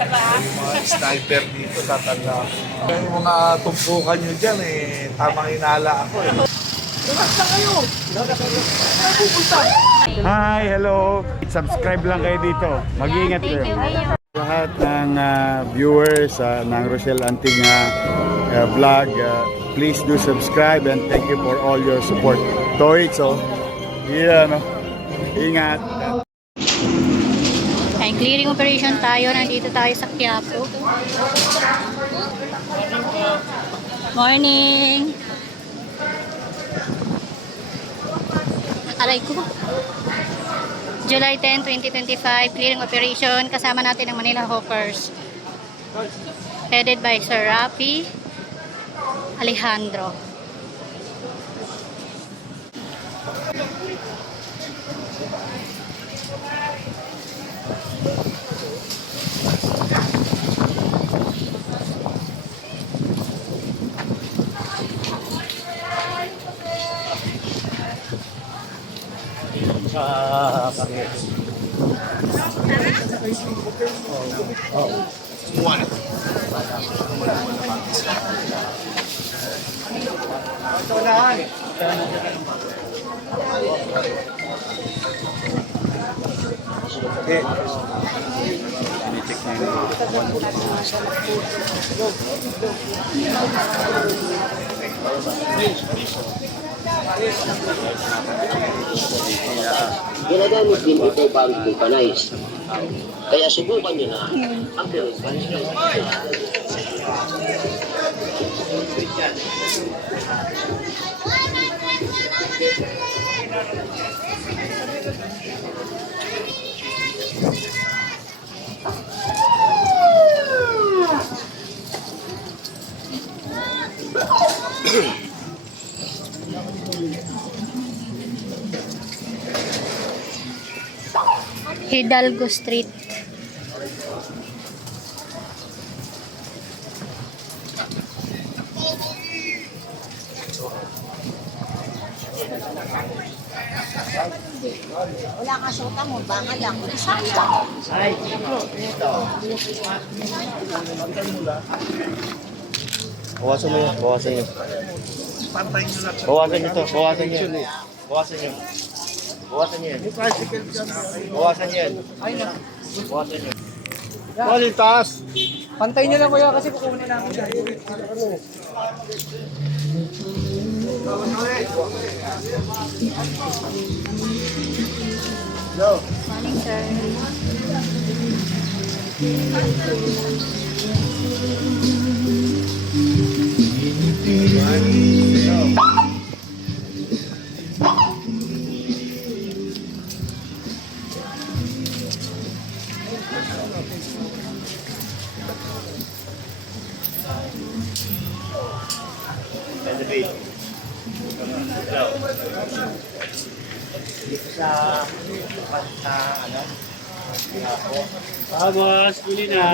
Mga sniper dito, tatanda ko. Yung mga tumpukan nyo dyan tamang hinala ako Relax lang kayo! Saan pupunta? Hi, hello. Subscribe lang kayo dito. Mag-iingat kayo. Lahat ng viewers ng Rochelle Antigna vlog, please do subscribe and thank you for all your support. Toy, so, no? Ingat. Ay, clearing operation tayo. Nandito tayo sa Quiapo. Morning! Aray ko. July 10, 2025, clearing operation. Kasama natin ang Manila Hawkers. Headed by Sir Rafi Alejandro. Ginagamit din ito bago vulcanize. Kaya subukan nyo na ang Hidalgo Street. Wala ka suta mo, baka lang. Isaya. Bawasan mo yun, bawasan nyo. Pantay nyo lang. Bawasan nyo to, bawasan nyo. Bawasan nyo. Bawasan nyo yan. Bawasan nyo yan. Bawasan nyo. Kualitas! Pantay niyo lang kuya kasi kukunin namin siya. Morning, sir. Boss, bili na.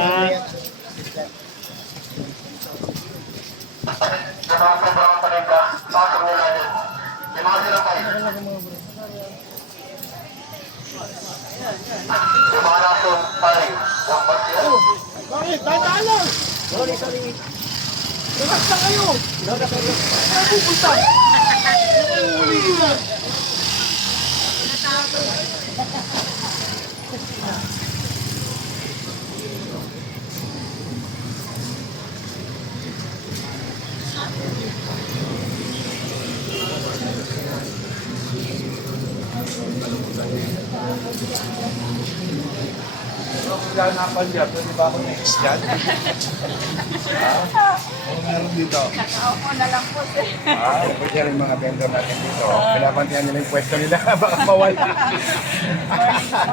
Bakit? Dadaan lang! Relax lang kayo! Saan pupunta? Huli na! Ganapan dyan, pwede ba ako next dyan? Ano meron dito? Nakaupo na lang po sir. Pwede rin mga vendor natin dito. Pinapantihan nila yung pwesto nila, baka mawala.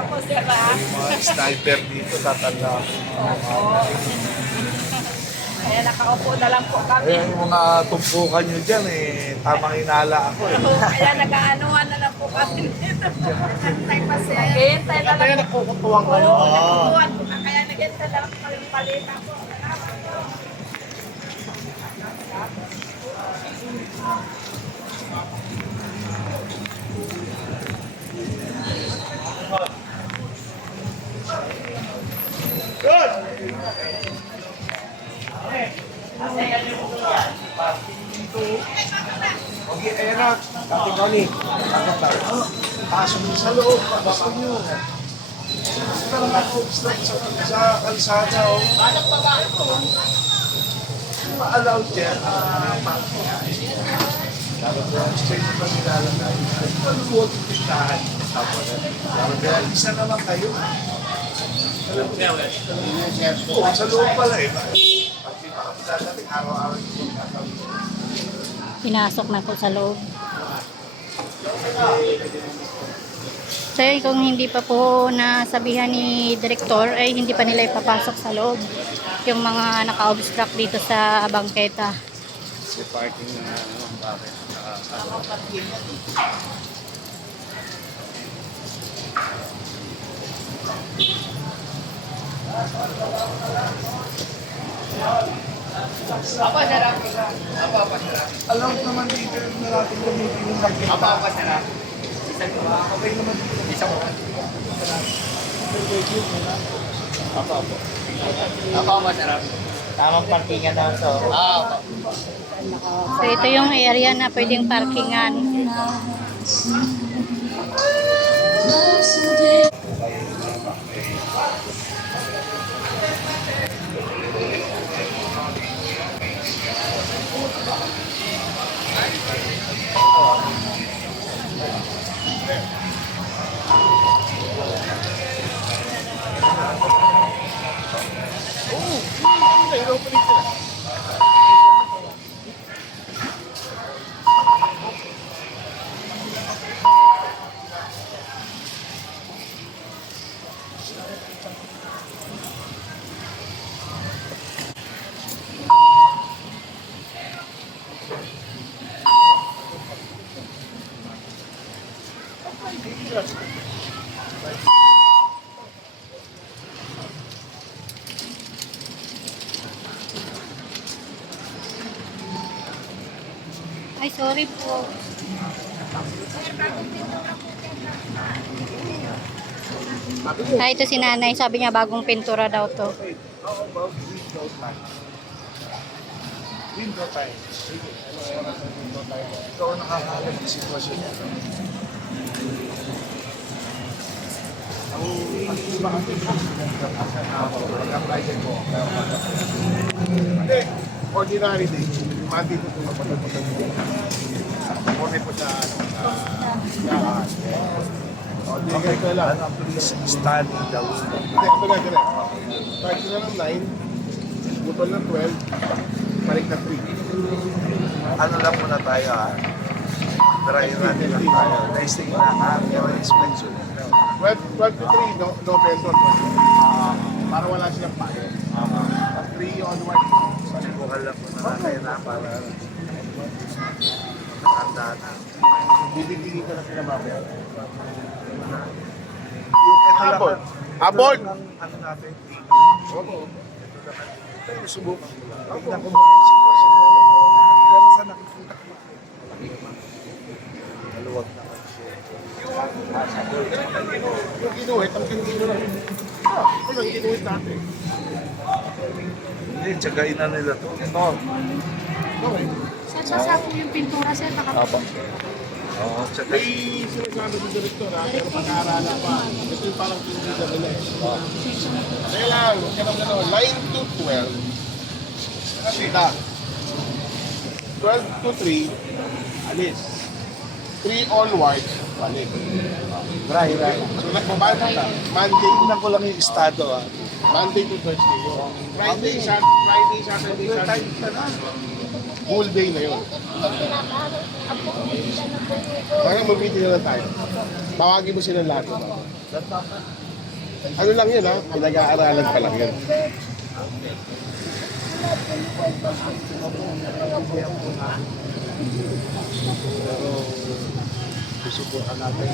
Ako sir Mga sniper dito, tatanda ko. Kaya nakaupo na lang po kami. Yung mga tumpukan nyo dyan tamang hinala ako Kaya nag-aanuhan na lang po kami dito. Hintay pa sir. Hintay na lang. Kaya nakukutuwang kayo. Oo, nakukuhan po na. Kaya nag-hintay na lang palita po. Okay, ayan na. Dati Connie. Pasok nyo sa loob. Gusto nyo. Gusto lang ako sa kalsada. Ma-allowed yan. Dapat yung state pa nilalagay. Maluwag yung pintahan. Kaya isa naman kayo. Sa loob pala eh. Pag makapila natin, araw-araw yung Pinasok na po sa loob. So kung hindi pa po nasabihan ni Direktor, ay hindi pa nila ipapasok sa loob yung mga naka-obstruct dito sa bangketa. Yung parking na bakit? alam naman dito na natin gamitin yung bangketa. Okay naman dito. Tamang parkingan daw to. So ito yung area na pwedeng parkingan. Ay, sorry po. Ito si nanay, sabi niya bagong pintura daw to. How about window time? Window time. Sige. Ano oras ang window time? Ikaw ang nakakalam ng sitwasyon niya. Ang iba kasi pag-apply mo. Hindi. Ordinary day. Monday ko kung mapagpapagpapag mo. Muna po sa yahan. Okay ko lang. Ano, please study the window. Hindi, ito na, direct. Start na ng 9, butol ng 12, balik na 3. Ano lang muna tayo ha? Try natin lang tayo. Testing lang ha? Pero inspection. 12 to 3, no petrol. Para wala silang payo. Tapos 3 yung onward. Subukan lang muna natin ha? Para nakanda na. Bibigyan ka na sila mamaya. Yung ito lang. Abort! Ano natin? Opo. Pero subukan ko lang. Tignan ko muna yung sitwasyon. Pero sa nakikita ko. Maluwag na kasi. Yung ginuhit, ang ginuhit. Ito lang ginuhit natin. Hindi, tsagain na nila ito. Ito. Okay. Sasako yung pintura, sir. Opo. Oo, tsaka. May sinasabi sa direktor ha, pero pag-aaralan pa. Ito yung parang pinigil nila eh. Kaya lang, huwag ka naman ano, 9 to 12. Kasi na. 12 to 3, alis. 3 onwards, balik. Right. So, nagbabayad ka. Monday, Tignan ko lang yung estado ha. Monday to Thursday yun. Friday, Saturday, Sunday. Full day na yun. Parang mag-meeting na lang tayo. Tawagin mo sila lahat. Ano lang yun ha? Pinag-aaralan pa lang yun. Susubukan natin.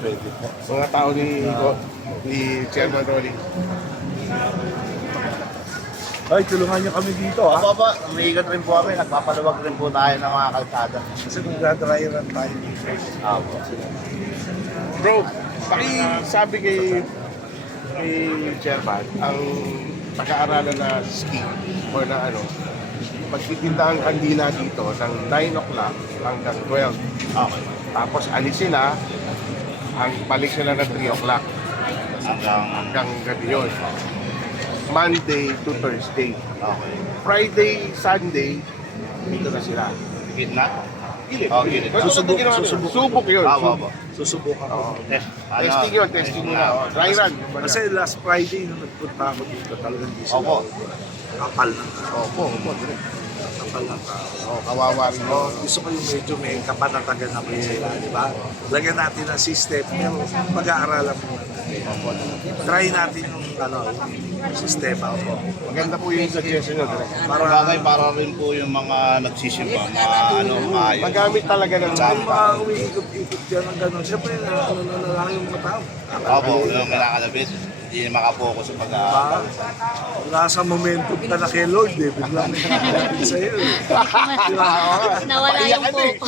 Pwede po. Mga tao ni Chairman Rolly. Ay, tulungan niyo kami dito ha. Opo, umiigot rin po kami. Nagpapaluwag rin po tayo ng mga kalsada. Kasi magdadryan tayo dito. Opo. Bro, sabi kay kay Chairman, ang pag-aaralan na ski or na ano, magtitinda ang kandila dito ng 9 o'clock hanggang 12. Okay. Tapos alisin na, ang balik sila na 3 o'clock Hanggang, hanggang gabi yun. Monday to Thursday. okay. Friday, Sunday, dito na sila. Gitna? Gilid. Oh, gilid. Subok yun. Opo. Susubukan ko. Testing yun, testing muna. Dry run. Kasi last Friday nung nagpunta ako dito, talagang di sila. Opo. Kapal ng tao. Opo, opo. Kapal ng tao. Kawawa rin yun. Gusto ko yung medyo may kapanatagan naman sila, di ba? Lagyan natin ng system, pero pag-aaralan mo natin. Try natin yung yung sistema. Maganda po yung suggestion nyo. Bagay para rin po yung mga nagsisimba, maayos. Magamit talaga ng Yung mga umiikot-ikot dyan ng gano'n, siyempre na lang yung mga tao. Opo, yung kinakalabit. Hindi makapokus sa pag-aaral. Wala sa momentum ka na kay Lord, eh. Biglang may nakakapit sa'yo. Eh. Nawala yung popo.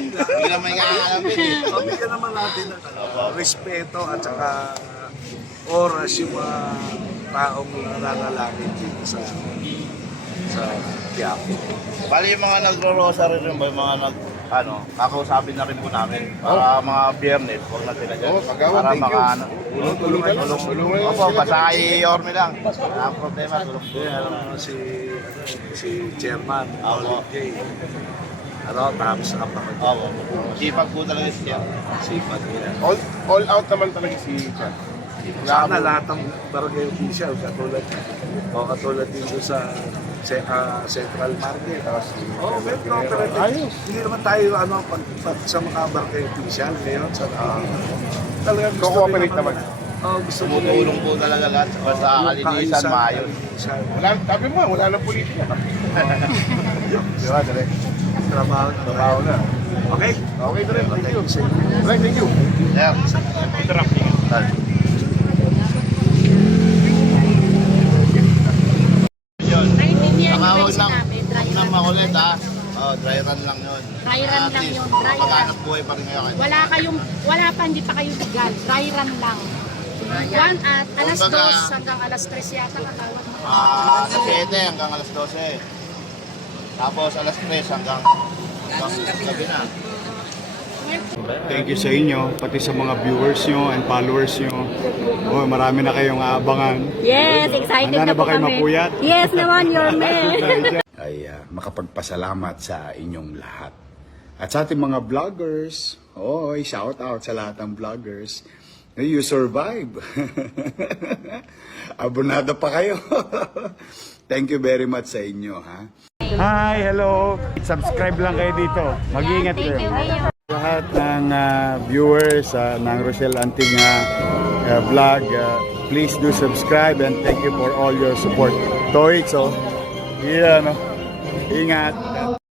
Hindi naman yung kinakalabit eh. Pabigyan naman natin ng respeto at saka oras yung mga taong nananalangin dito sa Quiapo. Bali yung mga nagro-rosary rin ba, yung mga kakausapin na rin po namin. Para mga biyernes, huwag na sila dyan. Pagkawan, Para thank you. maka Tulong ka lang. Tulungan lang Opo, sila. basta kay Orme lang. Wala ang problema, tulong po. Alam mo si Chairman, Opo. J. Thumbs up ako dyan. Opo. Sipag po talaga siya. Sipag niya. All out naman talaga si Chan. Sana lahat ng barangay official katulad dito sa Central Market. May cooperative. Ayos. Hindi naman tayo pag sa mga barangay official ngayon sa talagang gusto Co-cooperate rin naman. Gusto nila Tumutulong po talaga lahat. Basta kalinisan, maayos. Wala, sabi mo, wala nang politika. Di ba, Dre? Trabaho na. Okay? Okay, Dre. Thank you. Dre, thank you. Yeah. Yun. Naintindihan niyo ba Tawag yung lang. sinabi? Dry Huwag na run. makulit ha. Oh, dry run lang yun. Dry run lang yun, dry run. Paghanap buhay pa rin kayo. Wala pa, hindi pa kayo legal. Dry run lang. One at alas Kumbaga, 2 hanggang alas 3 yata katawag mo. Alas 7 hanggang alas 12. Tapos alas 3 hanggang gabi na. Thank you sa inyo, pati sa mga viewers nyo and followers nyo. Oh, marami na kayong aabangan. Yes, excited Handa na na ba po kayo kami. mapuyat? Yes naman, your man. Ay makapagpasalamat sa inyong lahat. At sa ating mga vloggers, shout out sa lahat ng vloggers. You survive. Abonado pa kayo. Thank you very much sa inyo, ha? Hi, hello. Subscribe lang kayo dito. Mag-iingat Thank you, Mayor. lahat ng viewers ng Rochelle Antig vlog, please do subscribe and thank you for all your support. Toits, yeah, no? Ingat.